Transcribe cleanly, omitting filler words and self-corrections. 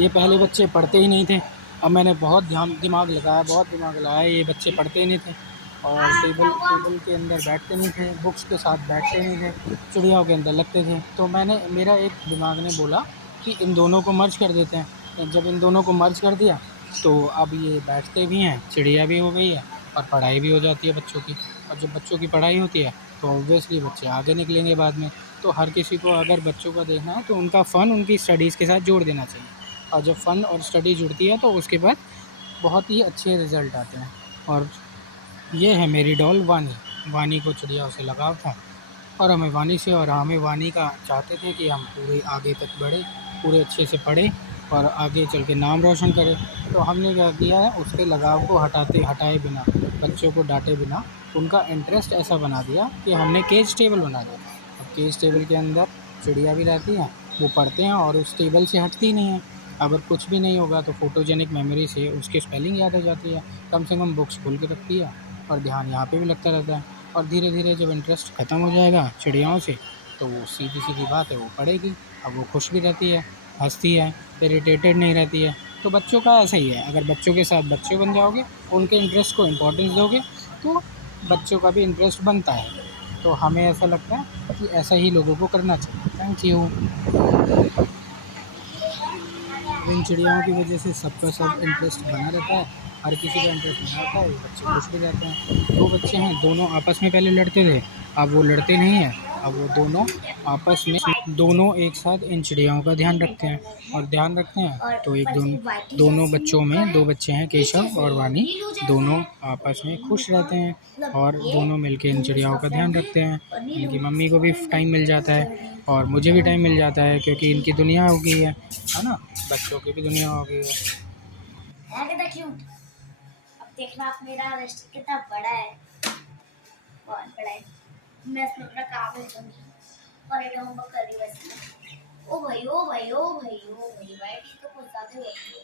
ये पहले बच्चे पढ़ते ही नहीं थे। अब मैंने बहुत दिमाग लगाया, बहुत दिमाग लगाया, ये बच्चे पढ़ते ही नहीं थे और टेबल टेबल के अंदर बैठते नहीं थे, बुक्स के साथ बैठते नहीं थे, चिड़ियाओं के अंदर लगते थे। तो मेरा एक दिमाग ने बोला कि इन दोनों को मर्ज कर देते हैं। जब इन दोनों को मर्ज कर दिया तो अब ये बैठते भी हैं, चिड़िया भी हो गई है और पढ़ाई भी हो जाती है बच्चों की। और जब बच्चों की पढ़ाई होती है तो ऑब्वियसली बच्चे आगे निकलेंगे बाद में। तो हर किसी को अगर बच्चों का देखना है तो उनका फ़न उनकी स्टडीज़ के साथ जोड़ देना चाहिए, और जब फ़न और स्टडी जुड़ती है तो उसके बाद बहुत ही अच्छे रिज़ल्ट आते हैं। और ये है मेरी डॉल वानी। वानी को चिड़ियाओं से लगाव था और हमें वानी का चाहते थे कि हम पूरे आगे तक बढ़े, पूरे अच्छे से पढ़ें और आगे चल के नाम रोशन करें। तो हमने क्या किया है, उसके लगाव को हटाए बिना, बच्चों को डाँटे बिना उनका इंटरेस्ट ऐसा बना दिया कि हमने केज टेबल बना दिया। अब केज टेबल के अंदर चिड़िया भी रहती हैं, वो पढ़ते हैं और उस टेबल से हटती नहीं हैं। अगर कुछ भी नहीं होगा तो फ़ोटोजेनिक मेमोरी से उसकी स्पेलिंग याद हो जाती है, कम से कम बुक्स खोल के रखती है और ध्यान यहाँ पे भी लगता रहता है। और धीरे-धीरे जब इंटरेस्ट ख़त्म हो जाएगा चिड़ियाओं से, तो वो सीधी-सीधी बात है वो पढ़ेगी। अब वो खुश भी रहती है, हँसती है, इरिटेटेड नहीं रहती है। तो बच्चों का ऐसा ही है, अगर बच्चों के साथ बच्चे बन जाओगे, उनके इंटरेस्ट को इम्पोर्टेंस दोगे, तो बच्चों का भी इंटरेस्ट बनता है। तो हमें ऐसा लगता है कि ऐसा ही लोगों को करना चाहिए। Thank you. अब इन चिड़ियाओं की वजह से सबका सब इंटरेस्ट बना रहता है, हर किसी का इंटरेस्ट बना रहता है, बच्चे खुश भी रहते हैं। 2 बच्चे हैं, दोनों आपस में पहले लड़ते थे, अब वो लड़ते नहीं हैं, अब वो आपस में दोनों एक साथ इन चिड़ियाओं का ध्यान रखते हैं और ध्यान रखते हैं तो एक दोनों बच्चों में 2 बच्चे हैं, केशव और वानी, दोनों आपस में खुश रहते हैं और दोनों मिलके इन चिड़ियाओं का ध्यान रखते हैं। इनकी मम्मी को भी टाइम मिल जाता है और मुझे भी टाइम मिल जाता है क्योंकि इनकी दुनिया हो गई है ना? बच्चों की भी दुनिया हो गई है। है कितना क्यूट। अब देखना आप मेरा रजिस्टर कितना बड़ा है, बहुत बड़ा है। मैं इसमें अपना काम लिखूंगी और ये होमवर्क कर रही हूँ वैसे। ओ भाई ओ भाई ओ भाई ओ भाई, बैठी तो कुछ ज्यादा हो रही है।